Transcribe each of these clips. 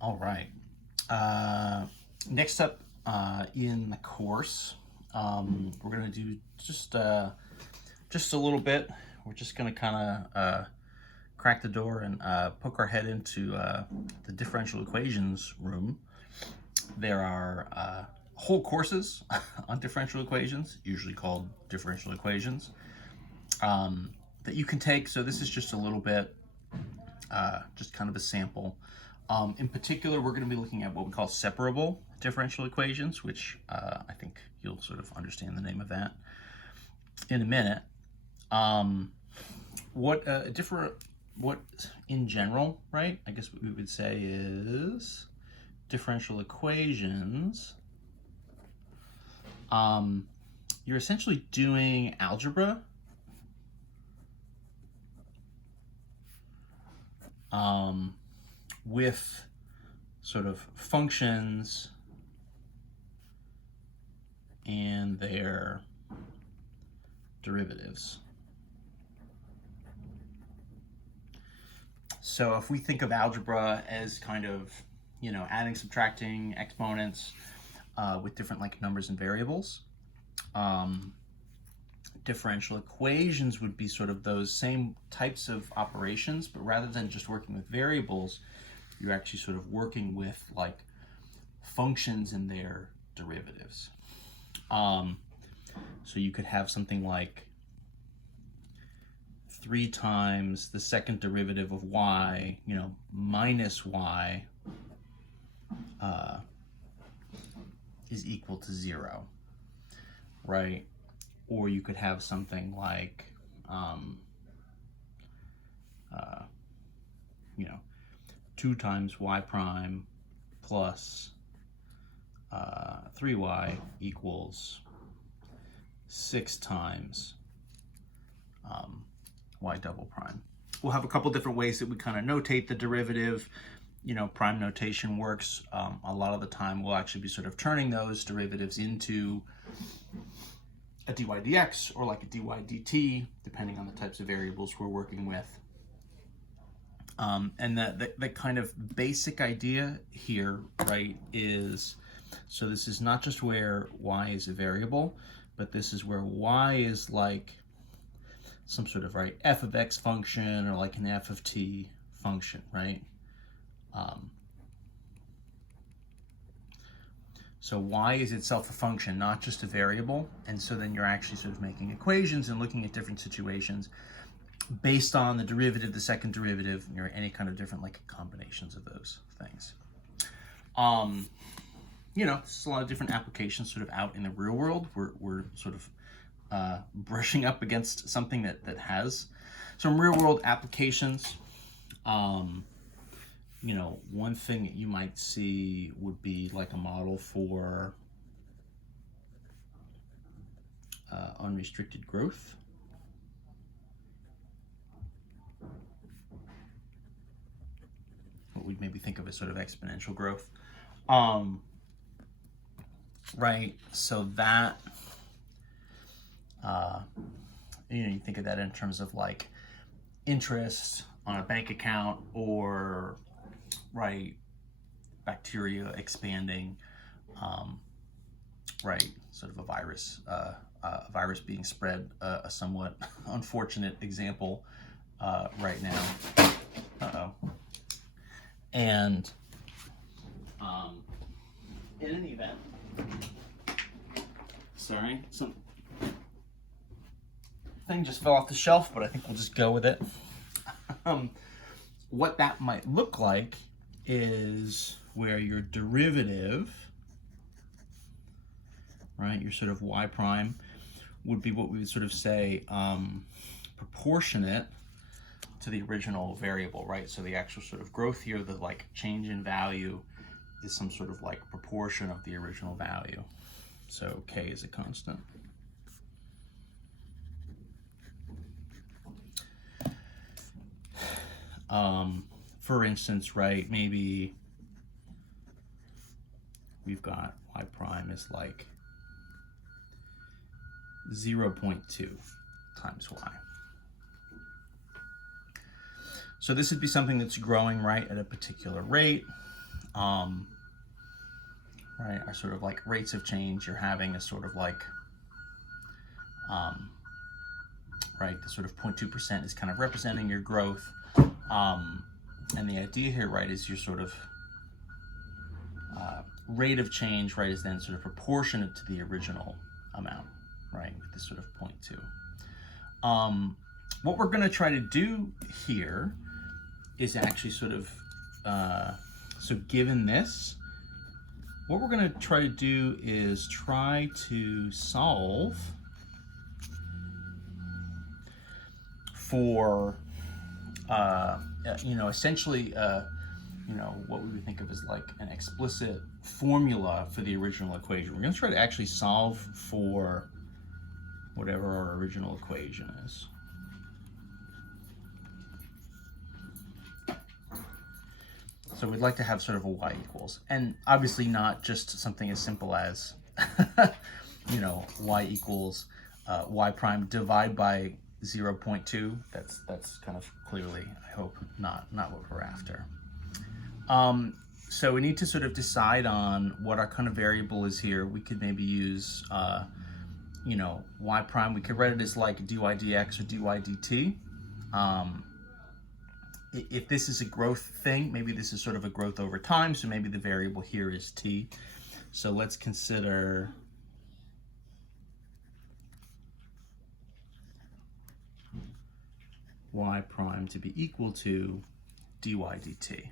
All right. Next up in the course, we're going to do just a little bit. We're just going to kind of crack the door and poke our head into the differential equations room. There are whole courses on differential equations, usually called differential equations, that you can take. So this is just a little bit, just kind of a sample. In particular, we're going to be looking at what we call separable differential equations, which I think you'll sort of understand the name of that in a minute. What in general, right? I guess what we would say is differential equations. You're essentially doing algebra. With sort of functions and their derivatives. So if we think of algebra as kind of, adding, subtracting exponents with different like numbers and variables, differential equations would be sort of those same types of operations, but rather than just working with variables, you're actually sort of working with like functions and their derivatives. So you could have something like 3 times the second derivative of y, minus y is equal to 0, right? Or you could have something like, 2 times y prime plus 3y equals 6 times y double prime. We'll have a couple different ways that we kind of notate the derivative. Prime notation works. A lot of the time we'll actually be sort of turning those derivatives into a dy dx or like a dy dt, depending on the types of variables we're working with. And the kind of basic idea here, right, is, so this is not just where y is a variable, but this is where y is like some sort of, right, f of x function or like an f of t function, right? So y is itself a function, not just a variable. And so then you're actually sort of making equations and looking at different situations based on the derivative, the second derivative, or any kind of different like combinations of those things. There's a lot of different applications sort of out in the real world. We're sort of brushing up against something that has some real world applications. One thing that you might see would be like a model for unrestricted growth. What we'd maybe think of as sort of exponential growth. Right, so that, you think of that in terms of like interest on a bank account, or, right, bacteria expanding, right, sort of a virus being spread, a somewhat unfortunate example right now. And in any event, sorry, some thing just fell off the shelf, but I think we'll just go with it. What that might look like is where your derivative, right, your sort of y prime, would be what we would sort of say proportionate to the original variable, right? So the actual sort of growth here, the like change in value, is some sort of like proportion of the original value. So k is a constant. For instance, right, maybe we've got y prime is like 0.2 times y. So this would be something that's growing, right, at a particular rate. right, are sort of like rates of change. You're having a sort of like, right, the sort of 0.2% is kind of representing your growth. And the idea here, right, is your sort of rate of change, right, is then sort of proportionate to the original amount, right, with this sort of 0.2. What we're going to try to do here is actually sort of, so given this, what we're going to try to do is try to solve for, essentially, what we would think of as like an explicit formula for the original equation. We're going to try to actually solve for whatever our original equation is. So we'd like to have sort of a y equals, and obviously not just something as simple as, y equals y prime divide by 0.2. That's kind of clearly, I hope, not what we're after. So we need to sort of decide on what our kind of variable is here. We could maybe use, y prime. We could write it as like dy dx or dy dt. If this is a growth thing, maybe this is sort of a growth over time, so maybe the variable here is t. So let's consider y prime to be equal to dy dt.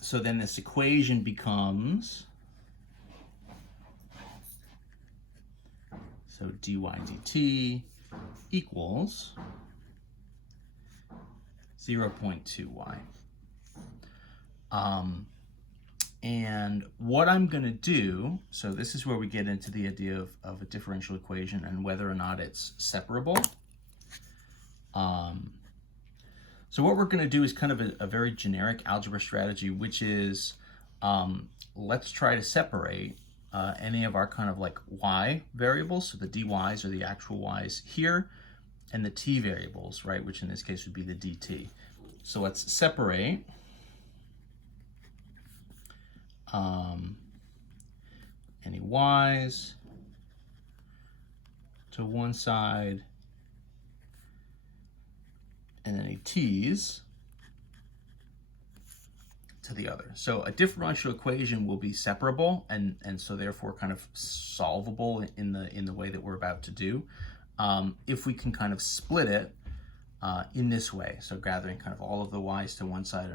So then this equation becomes, so dy dt equals 0.2y. And what I'm going to do, so this is where we get into the idea of a differential equation and whether or not it's separable. So what we're going to do is kind of a very generic algebra strategy, which is let's try to separate any of our kind of like y variables, so the dy's are the actual y's here, and the t variables, right, which in this case would be the dt. So let's separate any y's to one side and any t's to the other. So a differential equation will be separable and so therefore kind of solvable in the way that we're about to do. If we can kind of split it in this way, so gathering kind of all of the y's to one side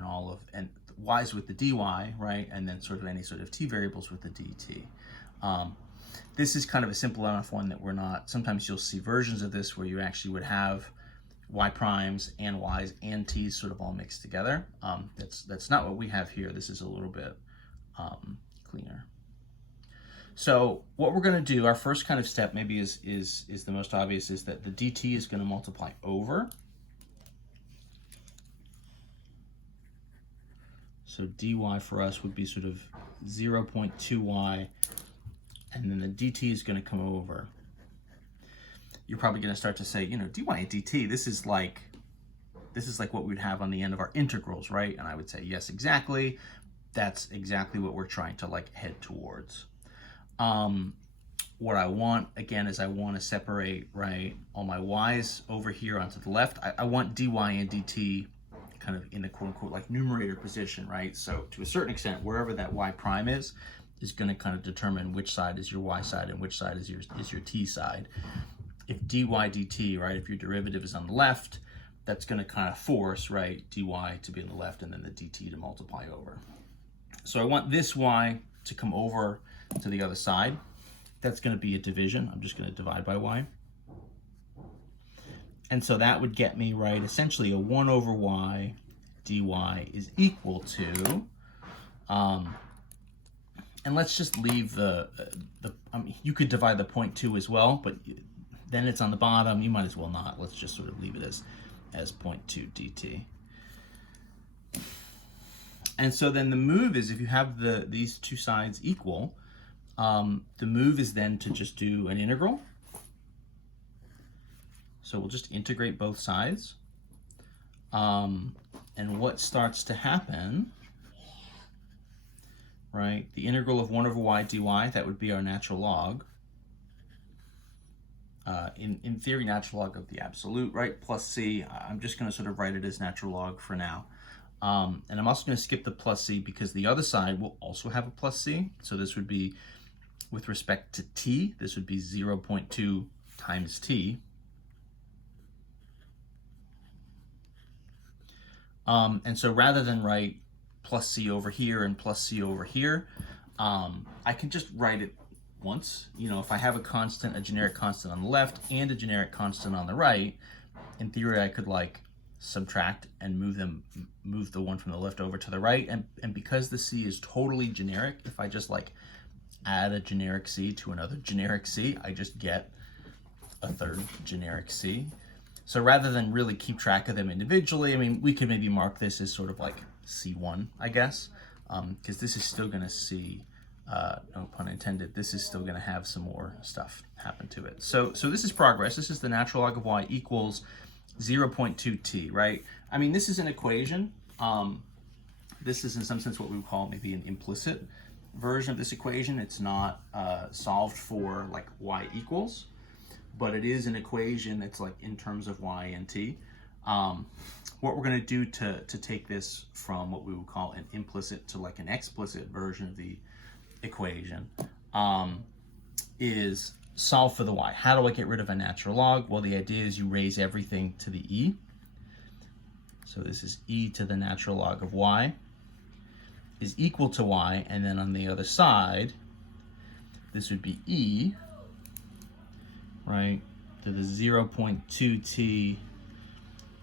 and y's with the dy, right, and then sort of any sort of t variables with the dt. This is kind of a simple enough one that we're not, sometimes you'll see versions of this where you actually would have y primes and y's and t's sort of all mixed together. That's not what we have here. This is a little bit cleaner. So what we're going to do, our first kind of step maybe is the most obvious, is that the dt is going to multiply over. So dy for us would be sort of 0.2y, and then the dt is going to come over. You're probably going to start to say, dy and dt, this is like what we'd have on the end of our integrals, right? And I would say, yes, exactly. That's exactly what we're trying to like head towards. What I want, again, is I want to separate, right, all my y's over here onto the left. I want dy and dt kind of in the quote-unquote like numerator position, right? So to a certain extent, wherever that y prime is going to kind of determine which side is your y side and which side is your t side. If dy dt, right, if your derivative is on the left, that's going to kind of force, right, dy to be on the left and then the dt to multiply over. So I want this y to come over to the other side. That's going to be a division. I'm just going to divide by y. And so that would get me, right, essentially a 1 over y dy is equal to, and let's just leave you could divide the 0.2 as well, but then it's on the bottom. You might as well not. Let's just sort of leave it as 0.2 dt. And so then the move is, if you have these two sides equal, the move is then to just do an integral. So we'll just integrate both sides. And what starts to happen right? The integral of 1 over y dy, that would be our natural log. In theory, natural log of the absolute, right? Plus c. I'm just going to sort of write it as natural log for now. And I'm also going to skip the plus c because the other side will also have a plus c. So this would be, with respect to t, this would be 0.2 times t. And so rather than write plus c over here and plus c over here, I can just write it once. You know, if I have a constant, a generic constant on the left and a generic constant on the right, in theory I could like subtract and move the one from the left over to the right. And because the c is totally generic, if I just like add a generic c to another generic c, I just get a third generic c. So rather than really keep track of them individually, I mean, we could maybe mark this as sort of like C1, I guess, because this is still going to see, no pun intended, this is still going to have some more stuff happen to it. So this is progress. This is the natural log of y equals 0.2t, right? I mean, this is an equation. This is in some sense what we would call maybe an implicit version of this equation. It's not solved for like y equals, but it is an equation that's like in terms of y and t. What we're going to do to take this from what we would call an implicit to like an explicit version of the equation is solve for the y. How do I get rid of a natural log? Well, the idea is you raise everything to the e. So this is e to the natural log of y is equal to y, and then on the other side, this would be e, right, to the 0.2t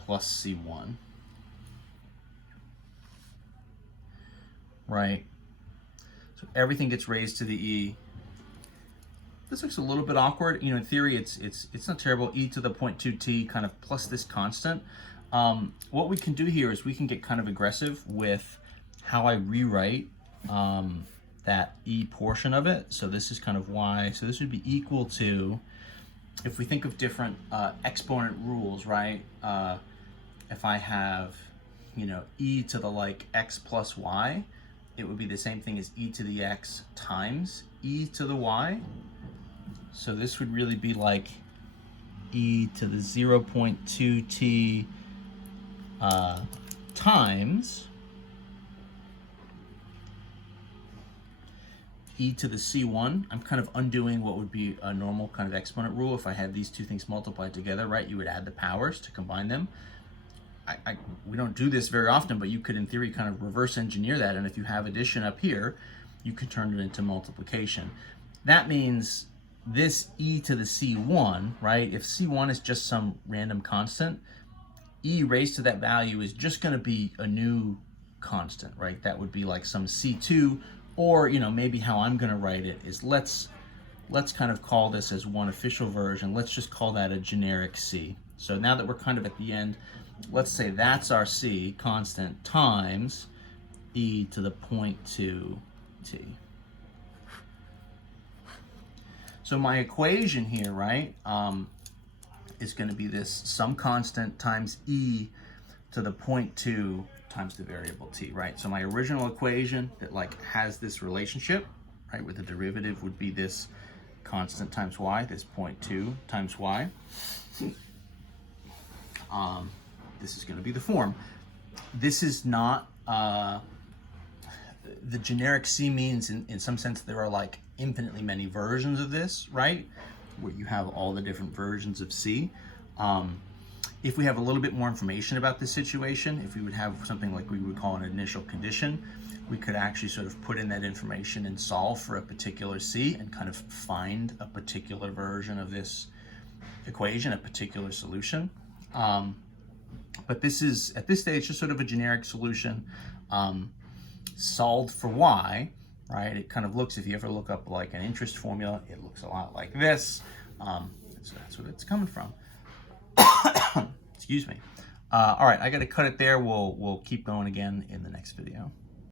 plus c1, right? So everything gets raised to the e. This looks a little bit awkward. You know, in theory, it's not terrible. E to the 0.2t kind of plus this constant. What we can do here is we can get kind of aggressive with how I rewrite that e portion of it. So this is kind of y. So this would be equal to, if we think of different exponent rules, right? If I have, you know, e to the like x plus y, it would be the same thing as e to the x times e to the y. So this would really be like e to the 0.2t times e to the c1. I'm kind of undoing what would be a normal kind of exponent rule. If I had these two things multiplied together, right, you would add the powers to combine them. We don't do this very often, but you could in theory kind of reverse engineer that, and if you have addition up here, you could turn it into multiplication. That means this e to the c1, right, if c1 is just some random constant, e raised to that value is just going to be a new constant, right? That would be like some c2, or, you know, maybe how I'm going to write it is let's kind of call this as one official version. Let's just call that a generic c. So now that we're kind of at the end, let's say that's our c constant times e to the 0.2t. So my equation here, right, is going to be this some constant times e to the 0.2 times the variable t, right? So my original equation that like has this relationship, right, where the derivative would be this constant times y, this 0.2 times y. This is going to be the form. This is not, the generic c means in some sense there are like infinitely many versions of this, right? Where you have all the different versions of c. If we have a little bit more information about this situation, if we would have something like we would call an initial condition, we could actually sort of put in that information and solve for a particular c and kind of find a particular version of this equation, a particular solution. But this is, at this stage, just sort of a generic solution solved for y, right? It kind of looks, if you ever look up like an interest formula, it looks a lot like this. So that's what it's coming from. Excuse me. All right, I got to cut it there. We'll keep going again in the next video.